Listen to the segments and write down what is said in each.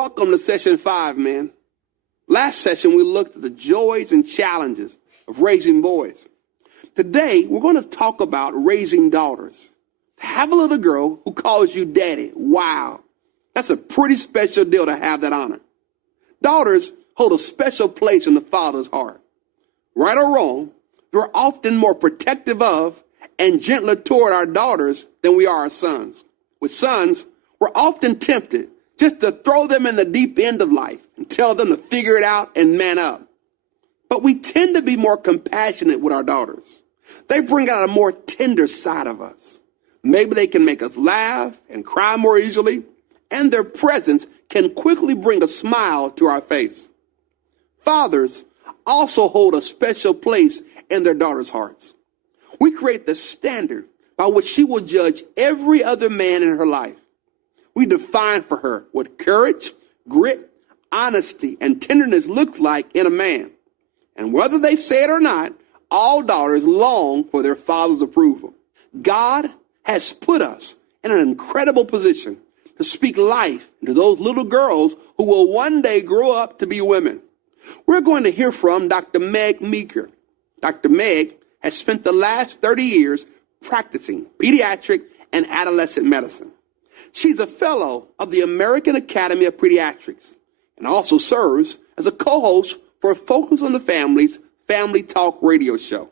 welcome to session 5, man. Last session, we looked at the joys and challenges of raising boys. Today, we're going to talk about raising daughters. Have a little girl who calls you daddy. Wow. That's a pretty special deal to have that honor. Daughters hold a special place in the father's heart. Right or wrong, we're often more protective of and gentler toward our daughters than we are our sons. With sons, we're often tempted just to throw them in the deep end of life and tell them to figure it out and man up. But we tend to be more compassionate with our daughters. They bring out a more tender side of us. Maybe they can make us laugh and cry more easily, and their presence can quickly bring a smile to our face. Fathers also hold a special place in their daughters' hearts. We create the standard by which she will judge every other man in her life. We define for her what courage, grit, honesty, and tenderness look like in a man. And whether they say it or not, all daughters long for their father's approval. God has put us in an incredible position to speak life into those little girls who will one day grow up to be women. We're going to hear from Dr. Meg Meeker. Dr. Meg has spent the last 30 years practicing pediatric and adolescent medicine. She's a fellow of the American Academy of Pediatrics and also serves as a co-host for Focus on the Family's Family Talk radio show.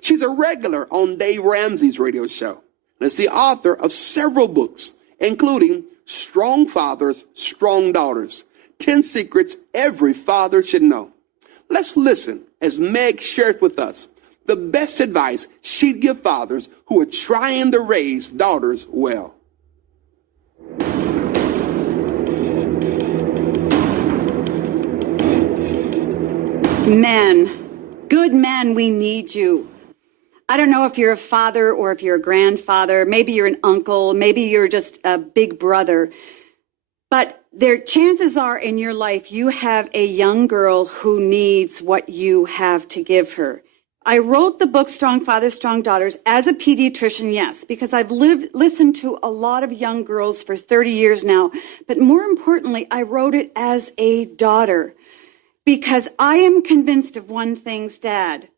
She's a regular on Dave Ramsey's radio show and is the author of several books, including Strong Fathers, Strong Daughters, 10 Secrets Every Father Should Know. Let's listen as Meg shares with us the best advice she'd give fathers who are trying to raise daughters well. Men, good men, we need you. I don't know if you're a father or if you're a grandfather. Maybe you're an uncle. Maybe you're just a big brother. But chances are in your life you have a young girl who needs what you have to give her. I wrote the book Strong Fathers, Strong Daughters as a pediatrician, yes, because I've listened to a lot of young girls for 30 years now. But more importantly, I wrote it as a daughter because I am convinced of one thing, Dad.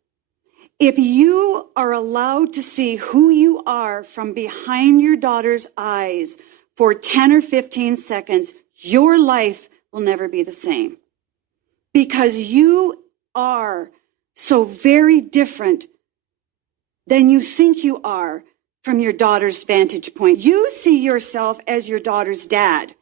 If you are allowed to see who you are from behind your daughter's eyes for 10 or 15 seconds, your life will never be the same. Because you are so very different than you think you are from your daughter's vantage point. You see yourself as your daughter's dad.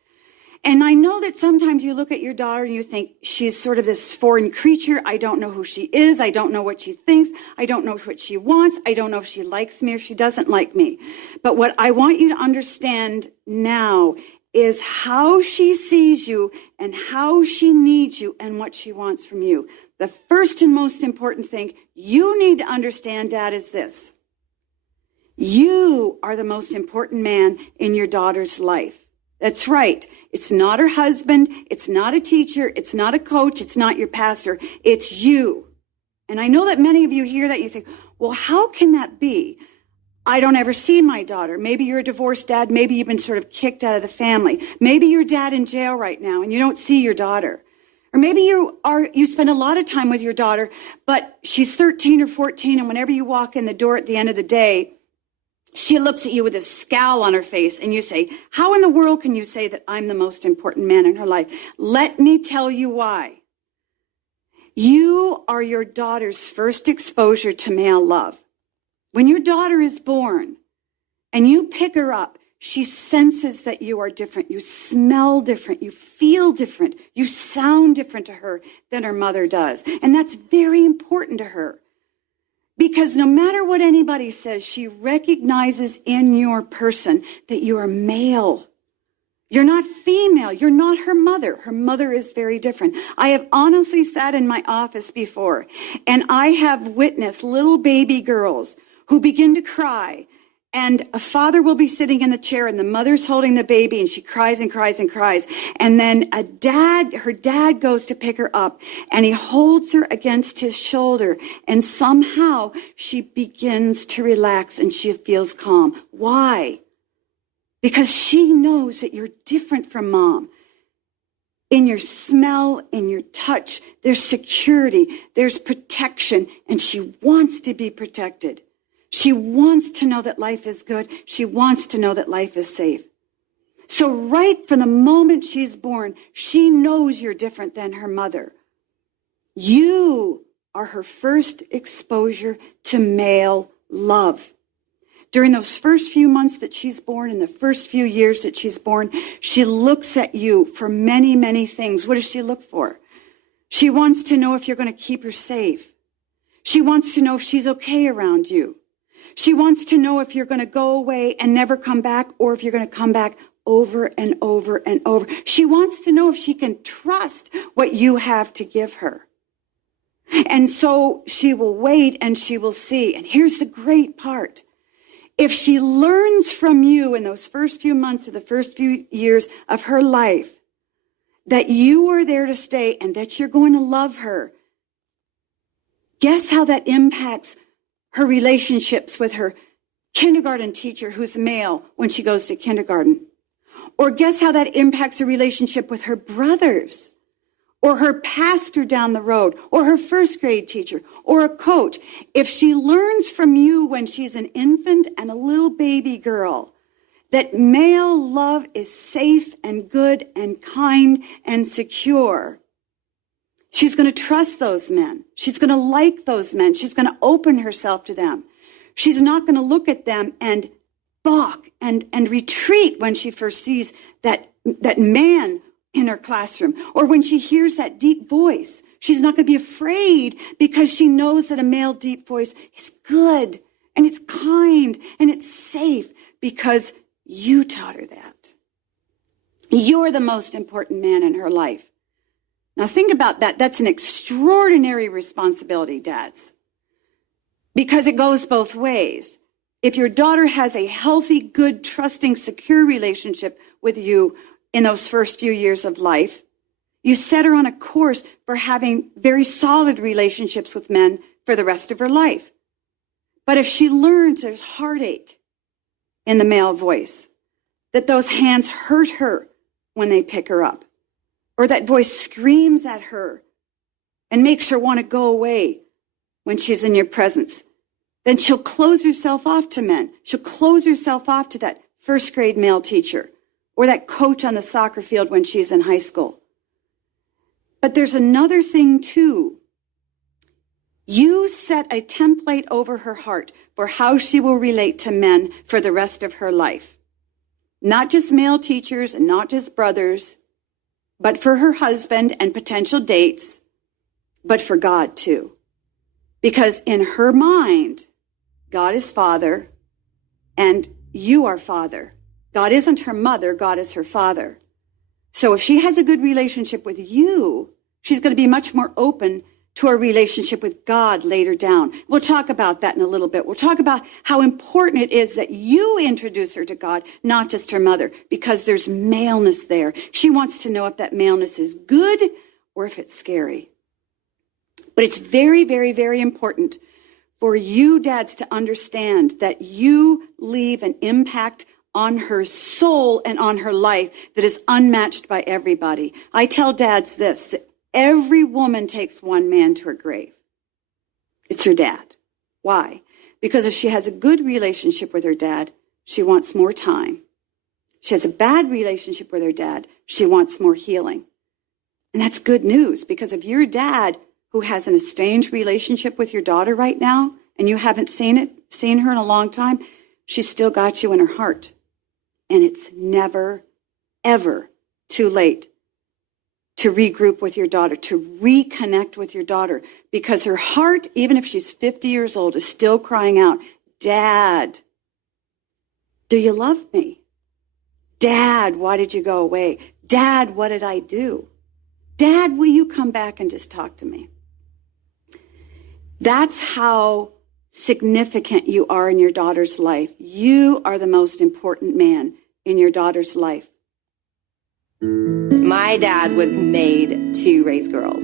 And I know that sometimes you look at your daughter and you think she's sort of this foreign creature. I don't know who she is. I don't know what she thinks. I don't know what she wants. I don't know if she likes me or she doesn't like me. But what I want you to understand now is how she sees you and how she needs you and what she wants from you. The first and most important thing you need to understand, Dad, is this. You are the most important man in your daughter's life. That's right. It's not her husband. It's not a teacher. It's not a coach. It's not your pastor. It's you. And I know that many of you hear that and you say, well, how can that be? I don't ever see my daughter. Maybe you're a divorced dad. Maybe you've been sort of kicked out of the family. Maybe your dad in jail right now and you don't see your daughter. Or maybe you spend a lot of time with your daughter, but she's 13 or 14, and whenever you walk in the door at the end of the day, she looks at you with a scowl on her face, and you say, how in the world can you say that I'm the most important man in her life? Let me tell you why. You are your daughter's first exposure to male love. When your daughter is born and you pick her up, she senses that you are different. You smell different. You feel different. You sound different to her than her mother does. And that's very important to her. Because no matter what anybody says, she recognizes in your person that you are male. You're not female. You're not her mother. Her mother is very different. I have honestly sat in my office before, and I have witnessed little baby girls who begin to cry. And a father will be sitting in the chair and the mother's holding the baby and she cries and cries and cries. And then her dad goes to pick her up and he holds her against his shoulder and somehow she begins to relax and she feels calm. Why? Because she knows that you're different from mom. In your smell, in your touch, there's security, there's protection, and she wants to be protected. She wants to know that life is good. She wants to know that life is safe. So right from the moment she's born, she knows you're different than her mother. You are her first exposure to male love. During those first few months that she's born, in the first few years that she's born, she looks at you for many, many things. What does she look for? She wants to know if you're going to keep her safe. She wants to know if she's okay around you. She wants to know if you're going to go away and never come back, or if you're going to come back over and over and over. She wants to know if she can trust what you have to give her. And so she will wait and she will see. And here's the great part. If she learns from you in those first few months or the first few years of her life that you are there to stay and that you're going to love her, guess how that impacts her relationships with her kindergarten teacher who's male when she goes to kindergarten? Or guess how that impacts her relationship with her brothers, or her pastor down the road, or her first grade teacher, or a coach? If she learns from you when she's an infant and a little baby girl that male love is safe and good and kind and secure, she's going to trust those men. She's going to like those men. She's going to open herself to them. She's not going to look at them and balk and retreat when she first sees that man in her classroom, or when she hears that deep voice. She's not going to be afraid because she knows that a male deep voice is good and it's kind and it's safe because you taught her that. You're the most important man in her life. Now think about that. That's an extraordinary responsibility, dads, because it goes both ways. If your daughter has a healthy, good, trusting, secure relationship with you in those first few years of life, you set her on a course for having very solid relationships with men for the rest of her life. But if she learns there's heartache in the male voice, that those hands hurt her when they pick her up, or that voice screams at her and makes her want to go away when she's in your presence, then she'll close herself off to men. She'll close herself off to that first grade male teacher or that coach on the soccer field when she's in high school. But there's another thing too. You set a template over her heart for how she will relate to men for the rest of her life. Not just male teachers and not just brothers, but for her husband and potential dates, but for God too. Because in her mind, God is Father and you are Father. God isn't her mother, God is her father. So if she has a good relationship with you, she's going to be much more open to a relationship with God later down. We'll talk about that in a little bit. We'll talk about how important it is that you introduce her to God, not just her mother, because there's maleness there. She wants to know if that maleness is good or if it's scary. But it's very, very, very important for you dads to understand that you leave an impact on her soul and on her life that is unmatched by everybody. I tell dads this, that every woman takes one man to her grave. It's her dad. Why? Because if she has a good relationship with her dad, she wants more time. She has a bad relationship with her dad, she wants more healing. And that's good news, because if you're a dad who has an estranged relationship with your daughter right now, and you haven't seen her in a long time, she's still got you in her heart. And it's never, ever too late to regroup with your daughter, to reconnect with your daughter, because her heart, even if she's 50 years old, is still crying out, Dad, do you love me? Dad, why did you go away? Dad, what did I do? Dad, will you come back and just talk to me? That's how significant you are in your daughter's life. You are the most important man in your daughter's life. My dad was made to raise girls.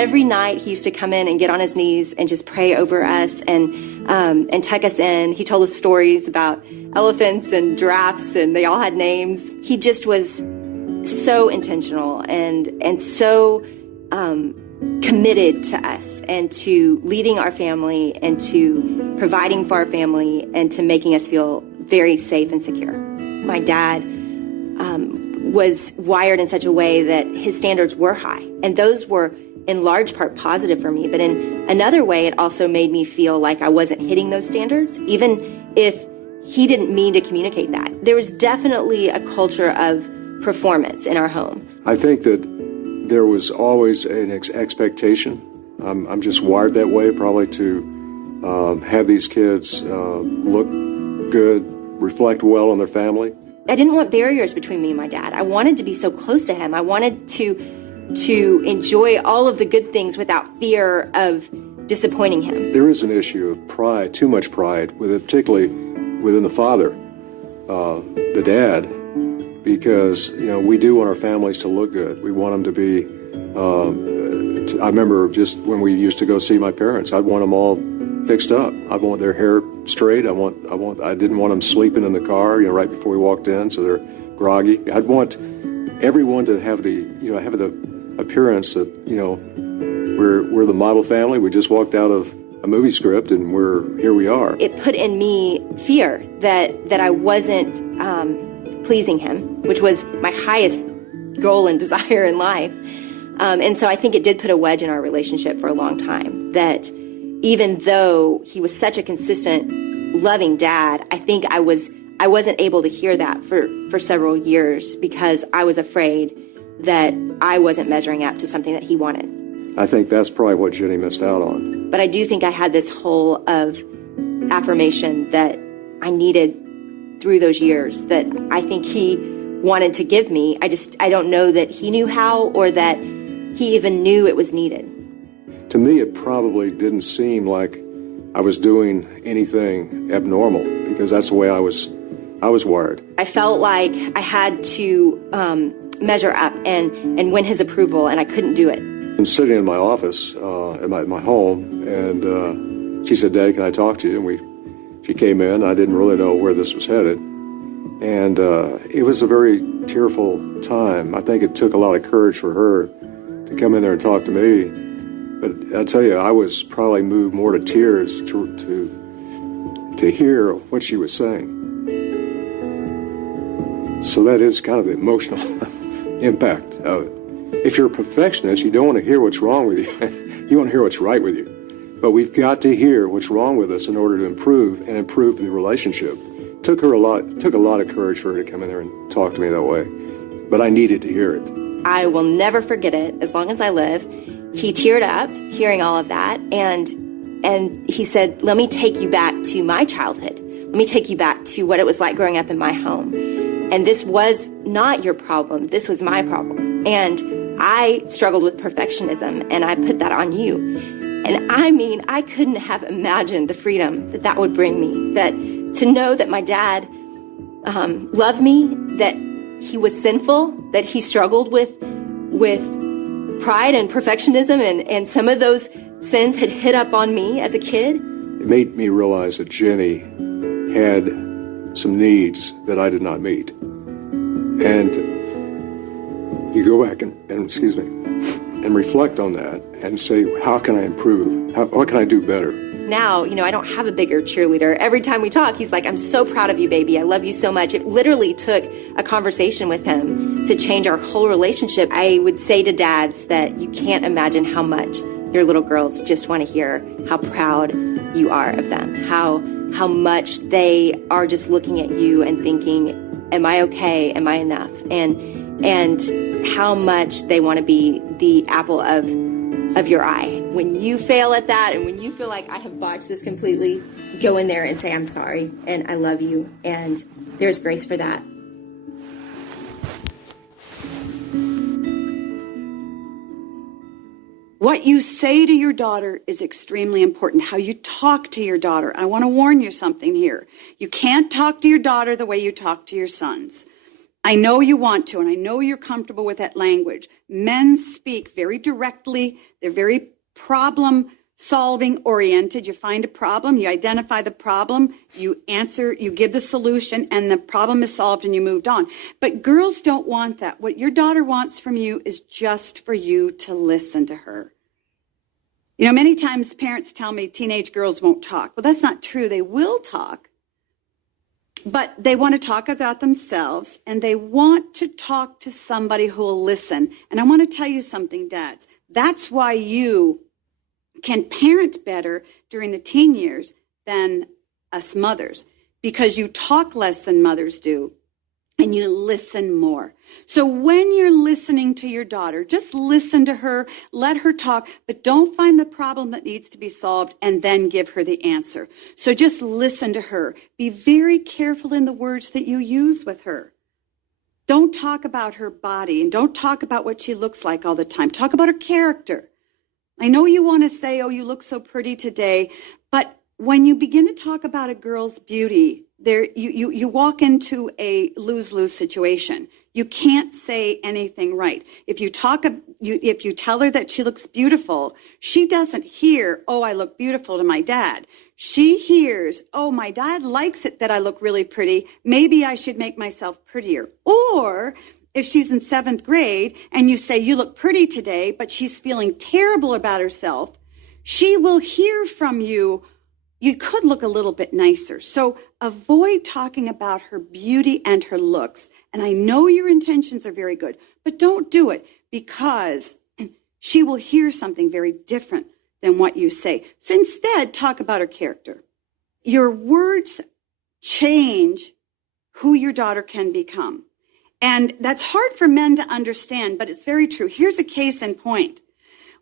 every night he used to come in and get on his knees and just pray over us and tuck us in. He told us stories about elephants and giraffes, and they all had names. He just was so intentional and so committed to us and to leading our family and to providing for our family and to making us feel very safe and secure. My dad was wired in such a way that his standards were high, and those were in large part positive for me. But in another way, it also made me feel like I wasn't hitting those standards, even if he didn't mean to communicate that. There was definitely a culture of performance in our home. I think that there was always an expectation. I'm just wired that way, probably to have these kids look good, reflect well on their family. I didn't want barriers between me and my dad. I wanted to be so close to him. I wanted to enjoy all of the good things without fear of disappointing him. There is an issue of pride, too much pride, particularly within the father, the dad, because we do want our families to look good. We want them to be. I remember just when we used to go see my parents, I'd want them all fixed up. I want their hair straight. I didn't want them sleeping in the car, right before we walked in, so they're groggy. I'd want everyone to have the appearance that we're the model family. We just walked out of a movie script and here we are. It put in me fear that I wasn't pleasing him, which was my highest goal and desire in life. And so I think it did put a wedge in our relationship for a long time, that even though he was such a consistent, loving dad, I think I wasn't able to hear that for several years because I was afraid that I wasn't measuring up to something that he wanted. I think that's probably what Jenny missed out on. But I do think I had this hole of affirmation that I needed through those years that I think he wanted to give me. I don't know that he knew how or that he even knew it was needed. To me, it probably didn't seem like I was doing anything abnormal because that's the way I was wired. I felt like I had to measure up and win his approval, and I couldn't do it. I'm sitting in my office at my home, and she said, "Dad, can I talk to you?" And she came in. I didn't really know where this was headed. And it was a very tearful time. I think it took a lot of courage for her to come in there and talk to me. But I tell you, I was probably moved more to tears to hear what she was saying. So that is kind of the emotional impact of it. If you're a perfectionist, you don't want to hear what's wrong with you. You want to hear what's right with you. But we've got to hear what's wrong with us in order to improve the relationship. It took a lot of courage for her to come in there and talk to me that way. But I needed to hear it. I will never forget it as long as I live. He teared up hearing all of that, and he said, "Let me take you back to my childhood. Let me take you back to what it was like growing up in my home. And this was not your problem. This was my problem. And I struggled with perfectionism, and I put that on you." And I couldn't have imagined the freedom that would bring me, that to know that my dad loved me, that he was sinful, that he struggled with pride and perfectionism, and some of those sins had hit up on me as a kid. It made me realize that Jenny had some needs that I did not meet. And you go back and reflect on that and say, how can I improve? What can I do better? Now, I don't have a bigger cheerleader. Every time we talk, he's like, "I'm so proud of you, baby. I love you so much." It literally took a conversation with him to change our whole relationship. I would say to dads that you can't imagine how much your little girls just want to hear how proud you are of them, how much they are just looking at you and thinking, "Am I okay? Am I enough?" And how much they want to be the apple of your eye. When you fail at that, and when you feel like I have botched this completely, go in there and say, "I'm sorry, and I love you," and there's grace for that. What you say to your daughter is extremely important. How you talk to your daughter. I want to warn you something here. You can't talk to your daughter the way you talk to your sons. I know you want to, and I know you're comfortable with that language. Men speak very directly. They're very problem-solving oriented. You find a problem, you identify the problem, you answer, you give the solution, and the problem is solved and you moved on. But girls don't want that. What your daughter wants from you is just for you to listen to her. You know, many times parents tell me teenage girls won't talk. Well, that's not true. They will talk. But they want to talk about themselves, and they want to talk to somebody who will listen. And I want to tell you something, dads. That's why you can parent better during the teen years than us mothers, because you talk less than mothers do, and you listen more. So when you're listening to your daughter, just listen to her, let her talk, but don't find the problem that needs to be solved and then give her the answer. So just listen to her. Be very careful in the words that you use with her. Don't talk about her body, and don't talk about what she looks like all the time. Talk about her character. I know you want to say, oh, you look so pretty today, but when you begin to talk about a girl's beauty, you walk into a lose-lose situation. You can't say anything right. If you tell her that she looks beautiful, she doesn't hear, oh, I look beautiful to my dad. She hears, oh, my dad likes it that I look really pretty. Maybe I should make myself prettier. Or if she's in 7th grade and you say, you look pretty today, but she's feeling terrible about herself, she will hear from you, you could look a little bit nicer. So avoid talking about her beauty and her looks. And I know your intentions are very good, but don't do it, because she will hear something very different than what you say. So instead, talk about her character. Your words change who your daughter can become. And that's hard for men to understand, but it's very true. Here's a case in point.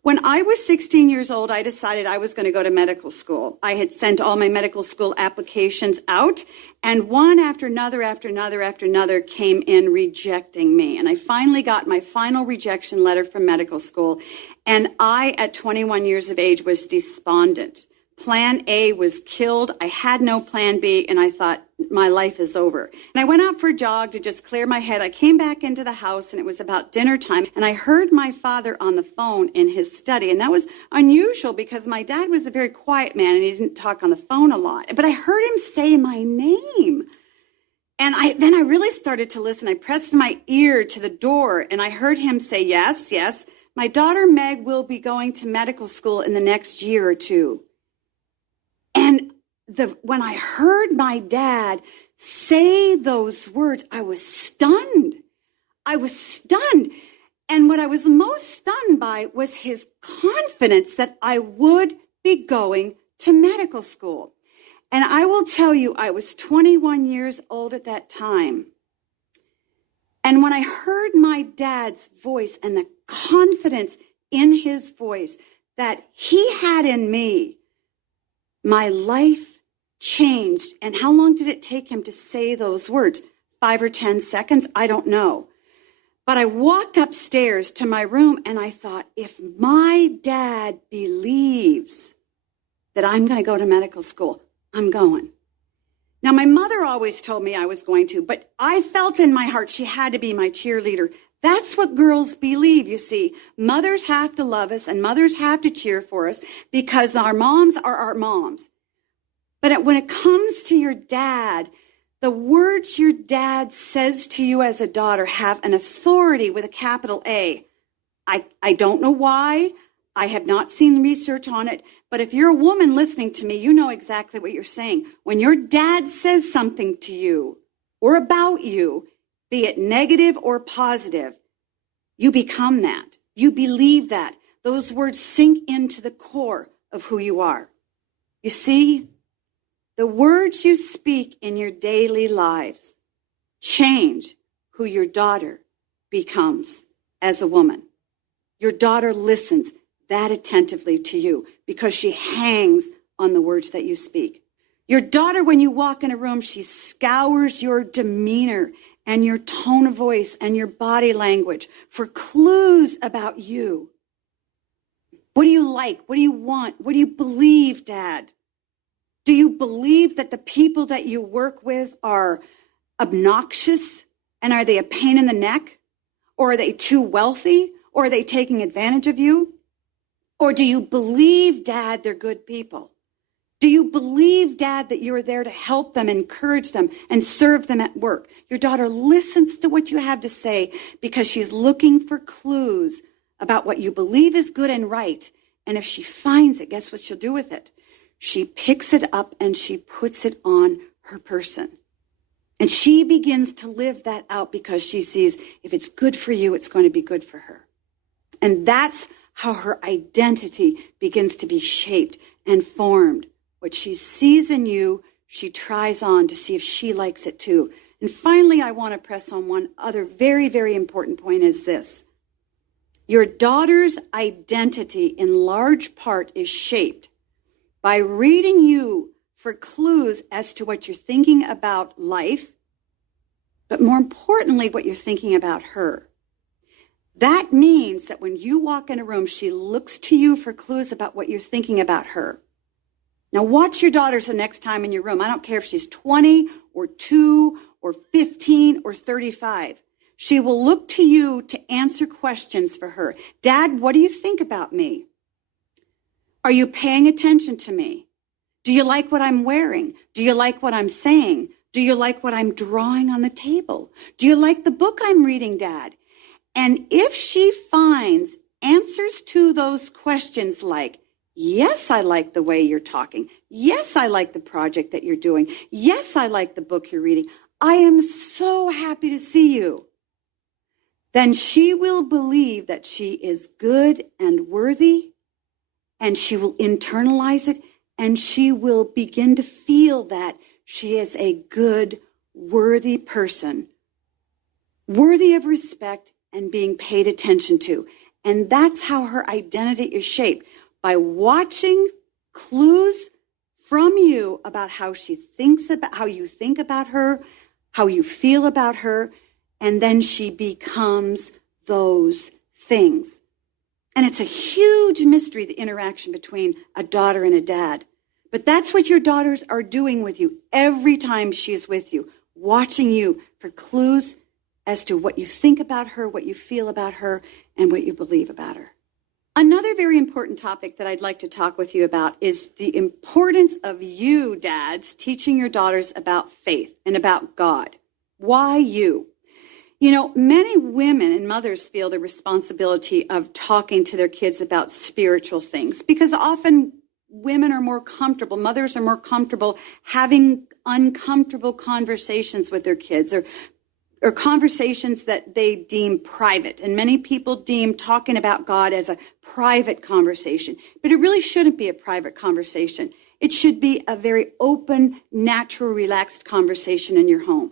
When I was 16 years old, I decided I was going to go to medical school. I had sent all my medical school applications out, and one after another came in rejecting me. And I finally got my final rejection letter from medical school. And I, at 21 years of age, was despondent. Plan A was killed. I had no plan B, and I thought, my life is over. And I went out for a jog to just clear my head. I came back into the house, and it was about dinner time, and I heard my father on the phone in his study. And that was unusual, because my dad was a very quiet man, and he didn't talk on the phone a lot. But I heard him say my name. And then I really started to listen. I pressed my ear to the door, and I heard him say, yes, yes, my daughter Meg will be going to medical school in the next year or two. And when I heard my dad say those words, I was stunned. I was stunned. And what I was most stunned by was his confidence that I would be going to medical school. And I will tell you, I was 21 years old at that time. And when I heard my dad's voice and the confidence in his voice that he had in me, my life changed. And how long did it take him to say those words? 5 or 10 seconds? I don't know. But I walked upstairs to my room, and I thought, if my dad believes that I'm going to go to medical school, I'm going. Now, my mother always told me I was going to, but I felt in my heart she had to be my cheerleader. That's what girls believe, you see. Mothers have to love us, and mothers have to cheer for us, because our moms are our moms. But when it comes to your dad, the words your dad says to you as a daughter have an authority with a capital A. I don't know why. I have not seen research on it. But if you're a woman listening to me, you know exactly what you're saying. When your dad says something to you or about you, be it negative or positive, you become that. You believe that. Those words sink into the core of who you are. You see, the words you speak in your daily lives change who your daughter becomes as a woman. Your daughter listens that attentively to you because she hangs on the words that you speak. Your daughter, when you walk in a room, she scours your demeanor and your tone of voice and your body language for clues about you. What do you like? What do you want? What do you believe, Dad? Do you believe that the people that you work with are obnoxious? And are they a pain in the neck? Or are they too wealthy? Or are they taking advantage of you? Or do you believe, Dad, they're good people? Do you believe, Dad, that you're there to help them, encourage them, and serve them at work? Your daughter listens to what you have to say because she's looking for clues about what you believe is good and right. And if she finds it, guess what she'll do with it? She picks it up and she puts it on her person. And she begins to live that out because she sees if it's good for you, it's going to be good for her. And that's how her identity begins to be shaped and formed. What she sees in you, she tries on to see if she likes it too. And finally, I want to press on one other very, very important point is this. Your daughter's identity in large part is shaped by reading you for clues as to what you're thinking about life, but more importantly, what you're thinking about her. That means that when you walk in a room, she looks to you for clues about what you're thinking about her. Now watch your daughters the next time in your room. I don't care if she's 20 or 2 or 15 or 35. She will look to you to answer questions for her. Dad, what do you think about me? Are you paying attention to me? Do you like what I'm wearing? Do you like what I'm saying? Do you like what I'm drawing on the table? Do you like the book I'm reading, Dad? And if she finds answers to those questions like, yes, I like the way you're talking. Yes, I like the project that you're doing. Yes, I like the book you're reading. I am so happy to see you. Then she will believe that she is good and worthy, and she will internalize it, and she will begin to feel that she is a good, worthy person, worthy of respect and being paid attention to. And that's how her identity is shaped, by watching clues from you about how she thinks about, how you think about her, how you feel about her, and then she becomes those things. And it's a huge mystery, the interaction between a daughter and a dad. But that's what your daughters are doing with you every time she's with you, watching you for clues as to what you think about her, what you feel about her, and what you believe about her. Another very important topic that I'd like to talk with you about is the importance of you, dads, teaching your daughters about faith and about God. Why you? You know, many women and mothers feel the responsibility of talking to their kids about spiritual things because often women are more comfortable, mothers are more comfortable having uncomfortable conversations with their kids or conversations that they deem private. And many people deem talking about God as a private conversation. But it really shouldn't be a private conversation. It should be a very open, natural, relaxed conversation in your home.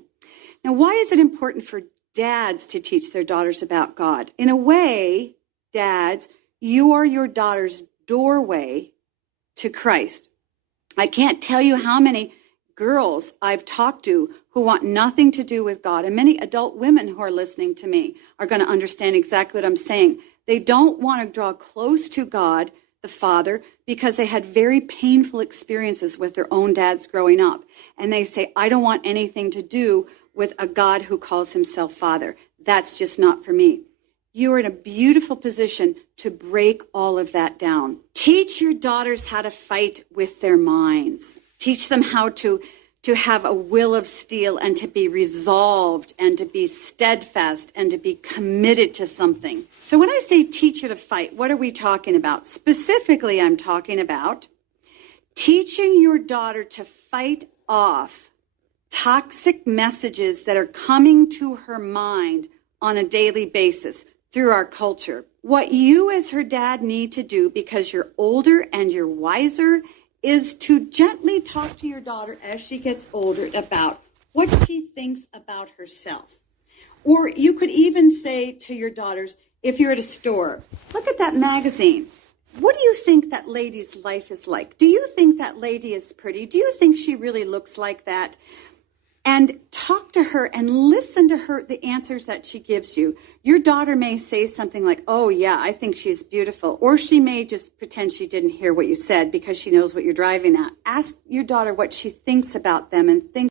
Now, why is it important for dads to teach their daughters about God? In a way, dads, you are your daughter's doorway to Christ. I can't tell you how many girls I've talked to who want nothing to do with God, and many adult women who are listening to me are going to understand exactly what I'm saying. They don't want to draw close to God, the Father, because they had very painful experiences with their own dads growing up. And they say, I don't want anything to do with a God who calls himself Father. That's just not for me. You are in a beautiful position to break all of that down. Teach your daughters how to fight with their minds. Teach them how to have a will of steel and to be resolved and to be steadfast and to be committed to something. So when I say teach you to fight, what are we talking about? Specifically, I'm talking about teaching your daughter to fight off toxic messages that are coming to her mind on a daily basis through our culture. What you as her dad need to do, because you're older and you're wiser, is to gently talk to your daughter as she gets older about what she thinks about herself. Or you could even say to your daughters, if you're at a store, look at that magazine. What do you think that lady's life is like? Do you think that lady is pretty? Do you think she really looks like that? And talk to her and listen to her, the answers that she gives you. Your daughter may say something like, oh, yeah, I think she's beautiful. Or she may just pretend she didn't hear what you said because she knows what you're driving at. Ask your daughter what she thinks about them and think